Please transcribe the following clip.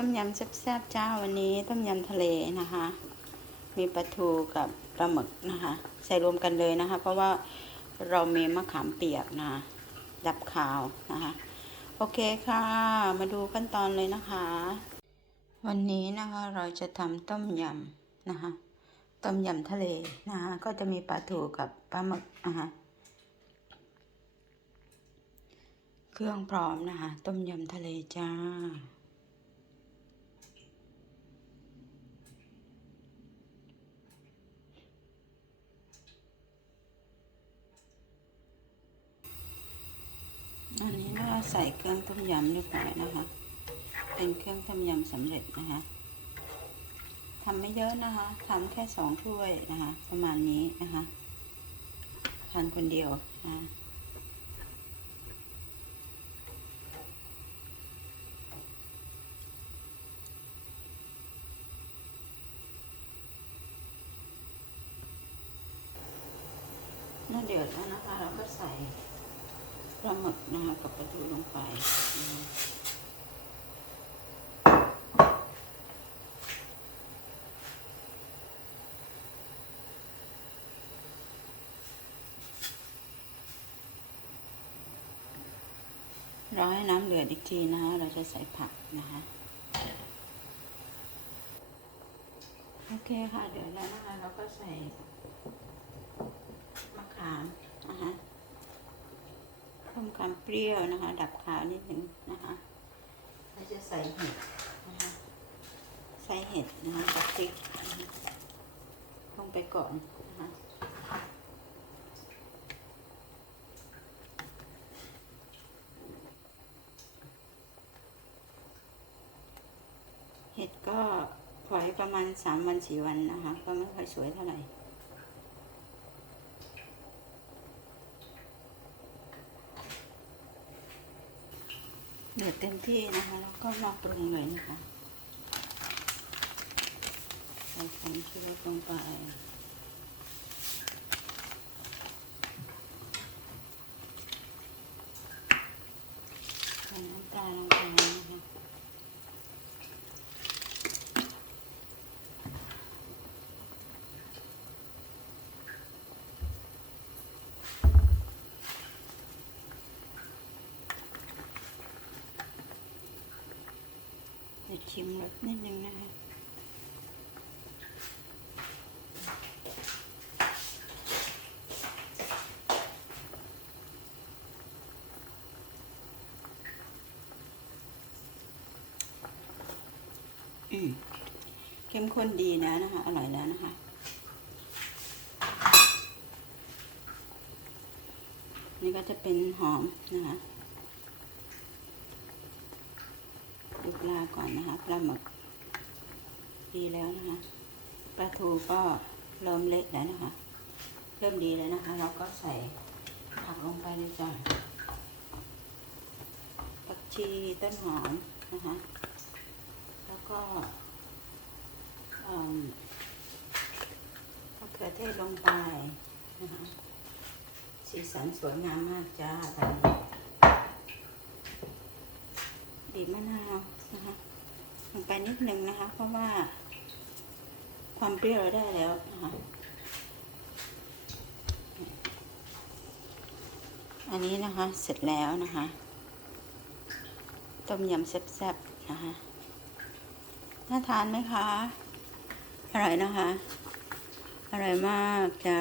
ต้มยำแซ่บๆเจ้าวันนี้ ต้มยำทะเลนะคะ มีปลาทูกับปลาหมึกนะคะ ใส่รวมกันเลยนะคะ เพราะว่าเรามีมะขามเปียกนะดับขาวนะคะ โอเคค่ะ มาดูขั้นตอนเลยนะคะ วันนี้นะคะเราจะทำต้มยำนะคะ ต้มยำทะเลนะคะ ก็จะมีปลาทูกับปลาหมึกนะคะเครื่องพร้อมนะคะ ต้มยำทะเลจ้า อันนี้เรา ใส่เครื่องต้มยำเรียบร้อยนะคะ เป็นเครื่องต้มยำสำเร็จนะคะทำไม่เยอะนะคะทำแค่สองถ้วยนะคะ ประมาณนี้นะคะทานคนเดียวนะน่าเดือดแล้วนะคะ เราก็ใส่ ปลาหมึกนะคะกับปลาทูลงไปรอให้น้ำเดือดอีกทีนะคะเราจะใส่ผักนะคะโอเคค่ะ เดือดแล้วนะคะเราก็ใส่มะขามนะคะเพิ่ม ความเปรี้ยวนะคะ ดับขาวนิดนึงนะคะเราจะใส่เห็ดนะคะใส่เห็ดนะคะกับพริกนะคะลงไปก่อนนะคะเห็ดก็ปล่อยประมาณสามวันสี่วันนะคะ ก็ไม่ค่อยสวยเท่าไหร่ เดือดเต็มที่นะคะ แล้วก็มาปรุงเลยนะคะ ใส่ผงชูรสลงไป ใส่น้ำตาลลงไปนะคะ จะชิมรสนิดนึงนะคะอืมเข้มข้นดีนะนะคะ อร่อยแล้วนะคะ นี่ก็จะเป็นหอมนะคะ ดูปลาก่อนนะคะปลาหมึกดีแล้วนะคะปลาทูก็เริ่มเละแล้วนะคะ เริ่มดีแล้วนะคะ เราก็ใส่ผักลงไปเลยจ้ะผักชีต้นหอมนะคะ แล้วก็มะเขือเทศลงไปนะคะสีสันสวยงามมากจ้าตอนนี้ บีบมะนาวนะคะลงไปนิดนึงนะคะ เพราะว่า ความเปรี้ยวเราได้แล้วนะคะอันนี้นะคะเสร็จแล้วนะคะต้มยำแซ่บๆนะคะน่าทานไหมคะ อร่อยนะคะ อร่อยมากจ้า